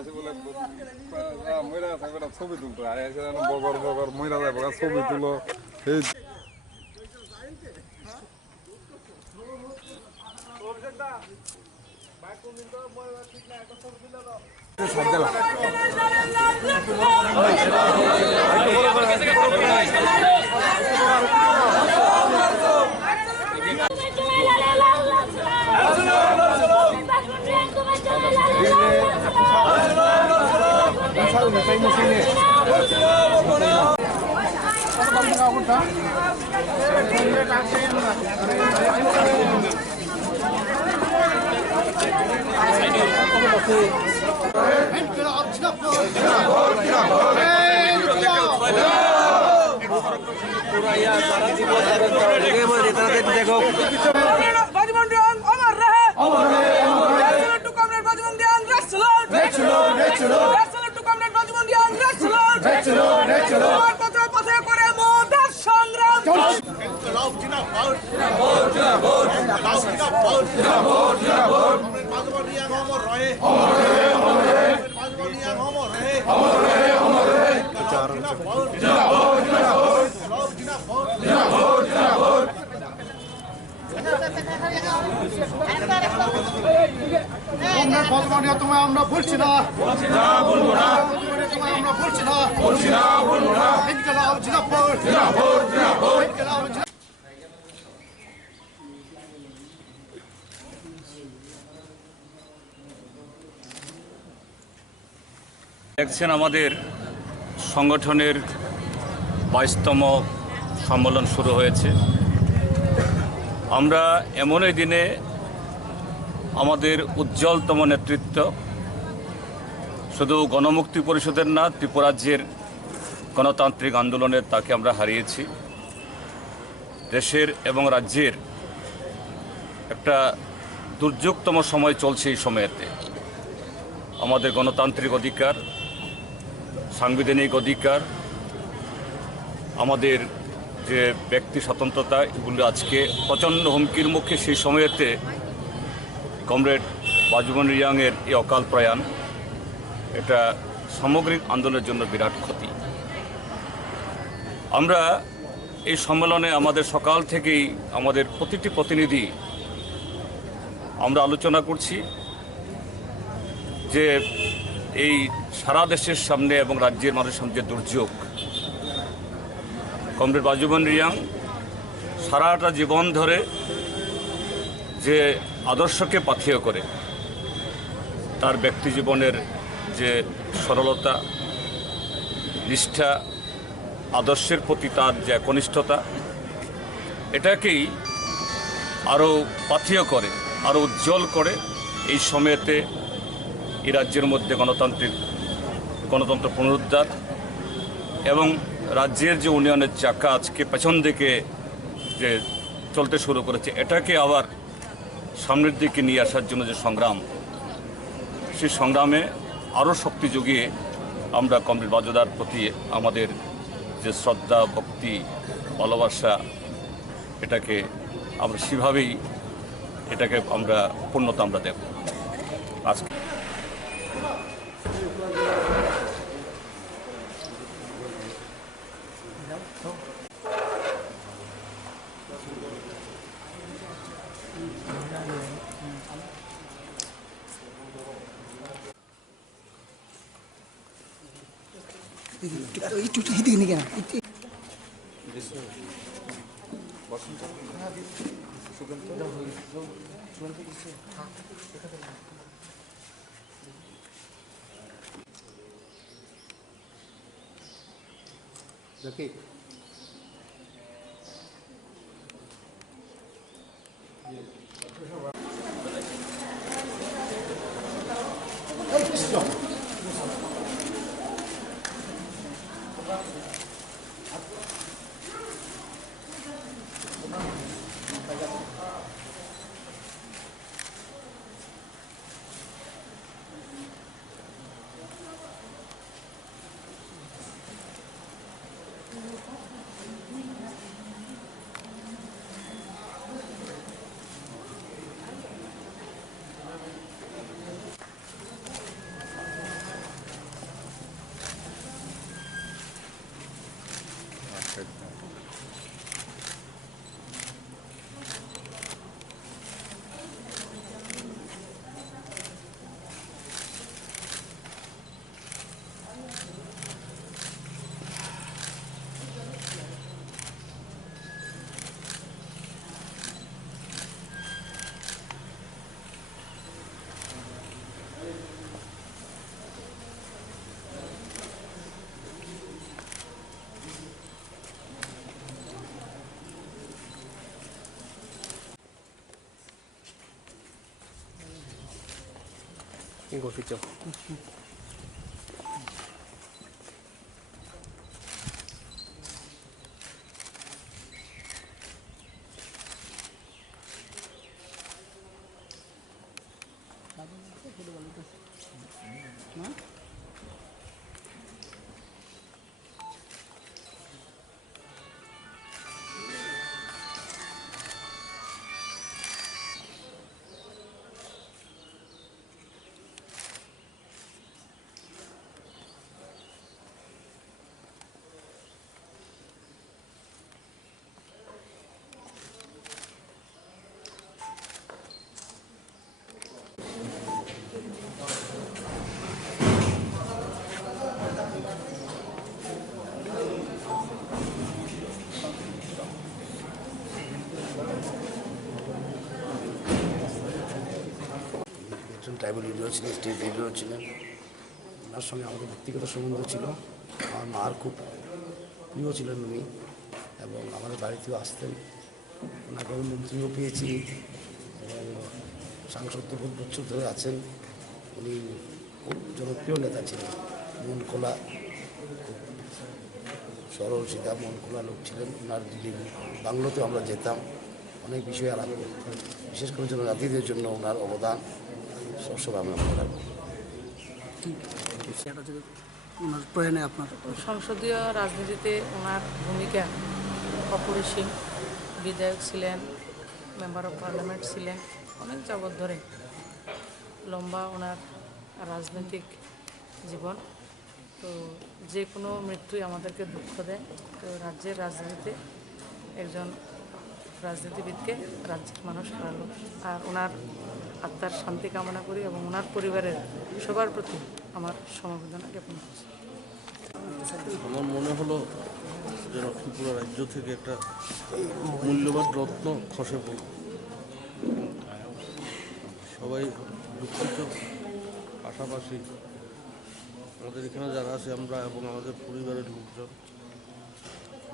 এসে বলে ময়রা আছে ছবি তুলতো আর এসে বগর বগর ময়রা যায় বগর ছবি তুলো এই দেখো তোমায় আমরা বলছি না বলবো না তোমায় আমরা বলছি না বলবো না ইনকলাব জিন্দাবাদ ইনকলাব দেখছেন আমাদের সংগঠনের 22তম সম্মেলন শুরু হয়েছে। আমরা এমনই দিনে আমাদের উজ্জ্বলতম নেতৃত্ব শুধু গণমুক্তি পরিষদের না ত্রিপুরাজ্যের গণতান্ত্রিক আন্দোলনের তাকে আমরা হারিয়েছি। দেশের এবং রাজ্যের একটা দুর্যোগতম সময় চলছে। এই সময়তে আমাদের গণতান্ত্রিক অধিকার, সাংবিধানিক অধিকার, আমাদের যে ব্যক্তি স্বতন্ত্রতা এগুলো আজকে প্রচণ্ড হুমকির মুখে। সেই সময়েতে কমরেড বাজুমন রিয়াংয়ের এই অকাল প্রয়াণ এটা সামগ্রিক আন্দোলনের জন্য বিরাট ক্ষতি। আমরা এই সম্মেলনে আমাদের সকাল থেকেই আমাদের প্রতিটি প্রতিনিধি আমরা আলোচনা করছি যে এই সারা দেশের সামনে এবং রাজ্যের মানুষের সামনে যে দুর্যোগ, কমরেড বাজুমন রিয়াং সারাটা জীবন ধরে যে আদর্শকে পাথেয় করে তার ব্যক্তি জীবনের যে সরলতা, নিষ্ঠা, আদর্শের প্রতি তার যে একনিষ্ঠতা, এটাকেই আরও পাথেয় করে, আরও উজ্জ্বল করে এই সময়েতে এই রাজ্যের মধ্যে গণতন্ত্র পুনরুদ্ধার এবং রাজ্যের যে উন্নয়নের চাকা আজকে পেছন দিকে যে চলতে শুরু করেছে, এটাকে আবার সামনের দিকে নিয়ে আসার জন্য যে সংগ্রাম, সেই সংগ্রামে আরও শক্তি জুগিয়ে আমরা কমরেড বাজুদার প্রতি আমাদের যে শ্রদ্ধা, ভক্তি, ভালোবাসা, এটাকে আমরা সেভাবেই এটাকে আমরা পূর্ণতা আমরা দেব। আজকে গঠিত। ট্রাইবাল লিডার ছিলেন, স্টেট লিডারও ছিলেন। ওনার সঙ্গে আমাদের ব্যক্তিগত সম্বন্ধ ছিল। আমার মার খুব প্রিয় ছিলেন উনি, এবং আমাদের বাড়িতেও আসতেন। ওনাকে আমি মন্ত্রীও পেয়েছি এবং সাংসদ বহুত বছর ধরে আছেন। উনি খুব জনপ্রিয় নেতা ছিলেন, মন খোলা, খুব সরল সিধা মন খোলা লোক ছিলেন। ওনার বাংলোতেও আমরা যেতাম, অনেক বিষয়ে আলাপ করতাম। বিশেষ করে জনজাতিদের জন্য ওনার অবদান সবসময় আমরা মনে রাখবো। ওনার প্রয়াণে আপনার সংসদীয় রাজনীতিতে ওনার ভূমিকা অপরিসীম। বিধায়ক ছিলেন, মেম্বার অফ পার্লামেন্ট ছিলেন, অনেক যাবৎ ধরে লম্বা ওনার রাজনৈতিক জীবন। তো যে কোনো মৃত্যুই আমাদেরকে দুঃখ দেয়। তো রাজ্যের রাজনীতিতে একজন রাজনীতিবিদকে রাজ্যের মানুষ হারালো। আর ওনার আত্মার শান্তি কামনা করি এবং ওনার পরিবারের সবার প্রতি আমার সমবেদনা জ্ঞাপন করছি। আমার মনে হলো যেন ত্রিপুরা রাজ্য থেকে একটা মূল্যবান রত্ন খসে পড়ল। সবাই দুঃখিত, পাশাপাশি আমাদের এখানে যারা আছে আমরা এবং আমাদের পরিবারের লোকজন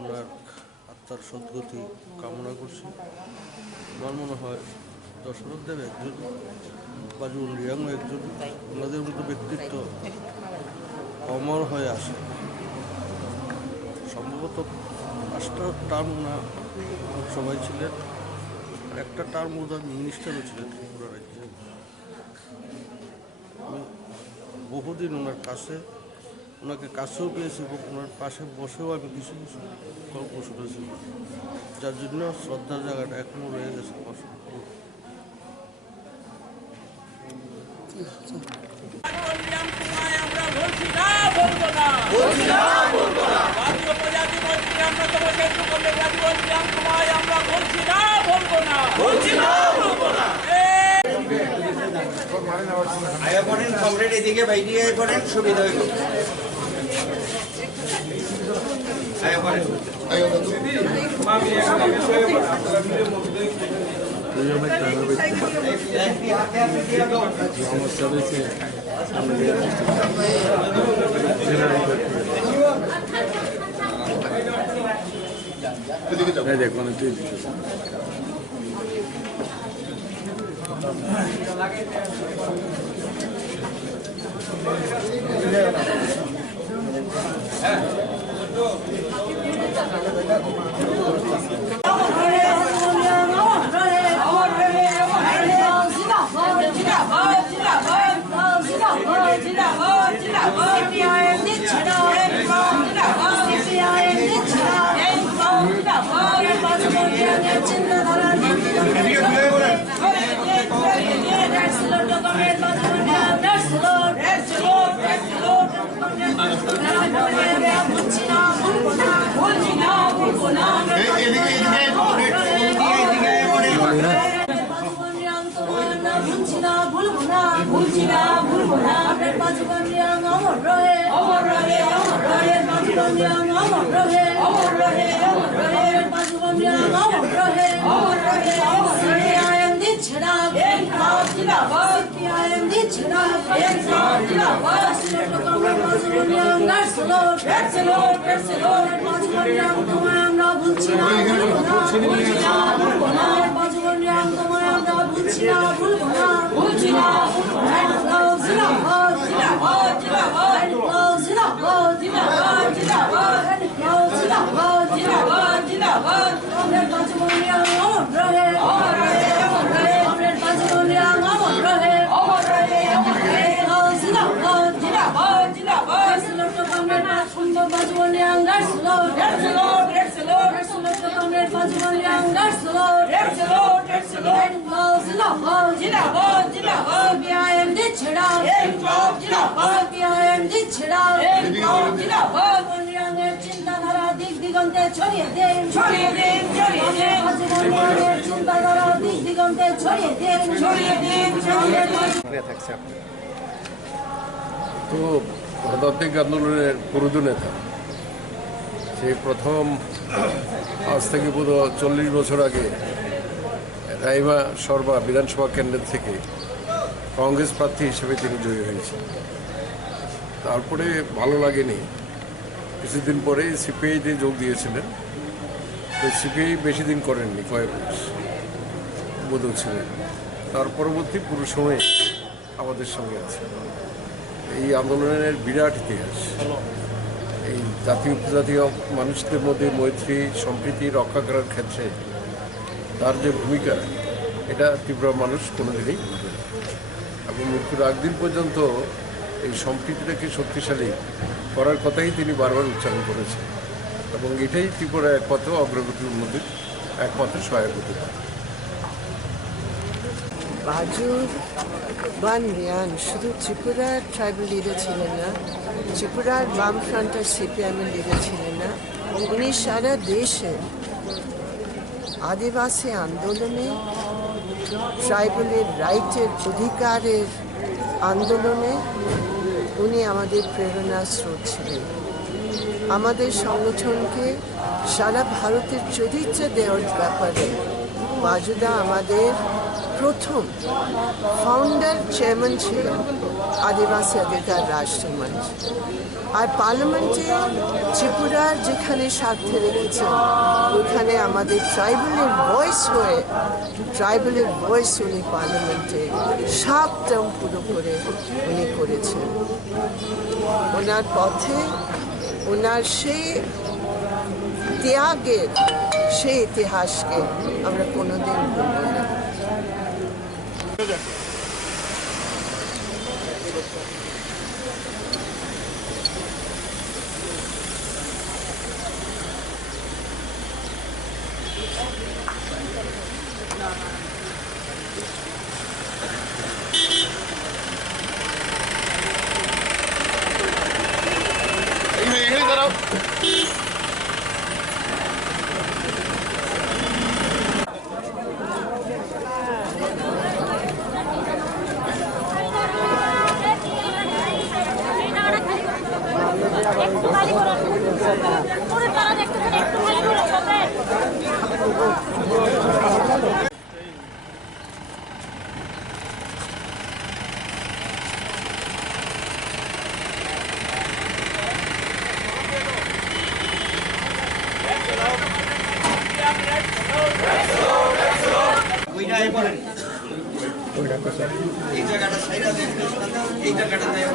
ওনার আত্মার সদ্গতি কামনা করছি। আমার মনে হয় দশরথ দেব একজন, বাজুবন রিয়াংও একজন, ওনাদের মতো ব্যক্তিত্ব অমর হয়ে আসে। সম্ভবত 5টা টার্ম ওনা সবাই ছিলেন, আর একটা টার্ম ওনার মিনিস্টারও ছিলেন ত্রিপুরা রাজ্যে। আমি বহুদিন ওনার কাছে, ওনাকে কাছেও পেয়েছি এবং ওনার পাশে বসেও আমি কিছু কিছু গল্প শুনেছি, যার জন্য শ্রদ্ধার জায়গাটা এখনও রয়ে গেছে আমার। কমরেড এদিকে বাইরে পড়েন, সুবিধা হইল। সমস্যা রয়েছে দেখুন আমরা চিন্তাধারা দিক দিগন্তে ছড়িয়ে দেন, ছড়িয়ে দেন, ছড়িয়ে দেন, চিন্তাধারা দিক দিগন্তে ছড়িয়ে দেন, ছড়িয়ে দেন, ছড়িয়ে দেন। তো গণতান্ত্রিক আন্দোলনের পুরোধু নেতা, সেই প্রথম আজ থেকে পুরো 40 বছর আগে রাইমা সরবা বিধানসভা কেন্দ্র থেকে কংগ্রেস প্রার্থী হিসেবে তিনি জয়ী হয়েছেন। তারপরে ভালো লাগেনি, কিছুদিন পরে সিপিআইতে যোগ দিয়েছিলেন। তো সিপিআই বেশি দিন করেননি, কয়েক মাস বোধ ছিলেন। তার পরবর্তী পুরো সময় আমাদের সঙ্গে আছে। এই আন্দোলনের বিরাট ইতিহাস, এই জাতীয় উপজাতীয় মানুষদের মধ্যে মৈত্রী সম্প্রীতি রক্ষা করার ক্ষেত্রে তার যে ভূমিকা, এটা ত্রিপুরা মানুষ কোনোদিনই ভুলবে না। এবং মৃত্যুর আগদিন পর্যন্ত এই সম্প্রীতিটাকে শক্তিশালী করার কথাই তিনি বারবার উচ্চারণ করেছেন, এবং এটাই ত্রিপুরা একমাত্র অগ্রগতির মধ্যে একমাত্র সহায়ক হতে পারে। বাজুর বান রিয়ান শুধু ত্রিপুরার ট্রাইবাল লিডার ছিলেন না, ত্রিপুরার বামফ্রন্ট আর সিপিআইএমের লিডার ছিলেন না, উনি সারা দেশে আদিবাসী আন্দোলনে, ট্রাইবালের রাইটের অধিকারের আন্দোলনে উনি আমাদের প্রেরণার স্রোত ছিলেন। আমাদের সংগঠনকে সারা ভারতের চরিত্র দেওয়ার ব্যাপারে বাজুদা আমাদের প্রথম ফাউন্ডার চেয়ারম্যান ছিলেন আদিবাসী অধিকার রাষ্ট্রমঞ্চ। আর পার্লামেন্টে ত্রিপুরার যেখানে স্বার্থে রেখেছেন, ওখানে আমাদের ট্রাইবালের ভয়েস উনি পার্লামেন্টে 7 টার্ম পুরো করে উনি করেছেন। ওনার পথে ওনার সেই ত্যাগের সেই ইতিহাসকে আমরা কোনোদিন ভুলব না। এই জায়গাটা সাইডা দেন, এই জায়গাটা দেয়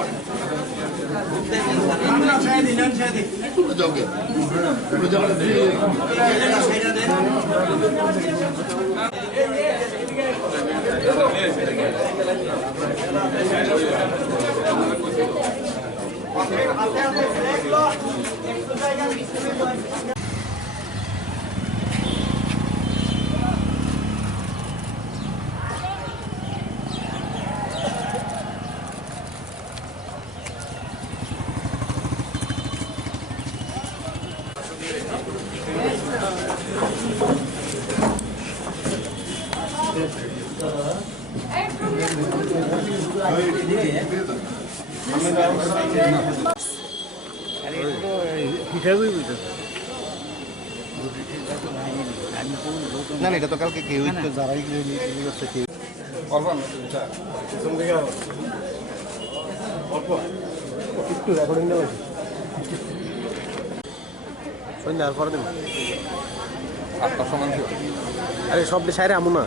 না এটা তো কালকে কেউ যারাই কেউ একটু রেকর্ডিং দেবো সন্ধ্যার পরে দেবো 8টার সময়। আরে সব সাইরে আমু না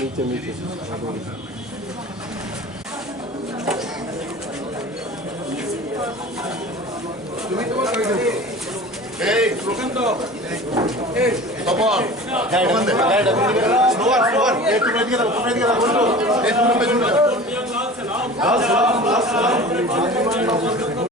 নিচে নিচে এই প্রকান্ত এই তপন ওখান থেকে গাড়িটা স্লোয়ার এই তুমি এদিকে দাও এই তুমি পেছনে যাও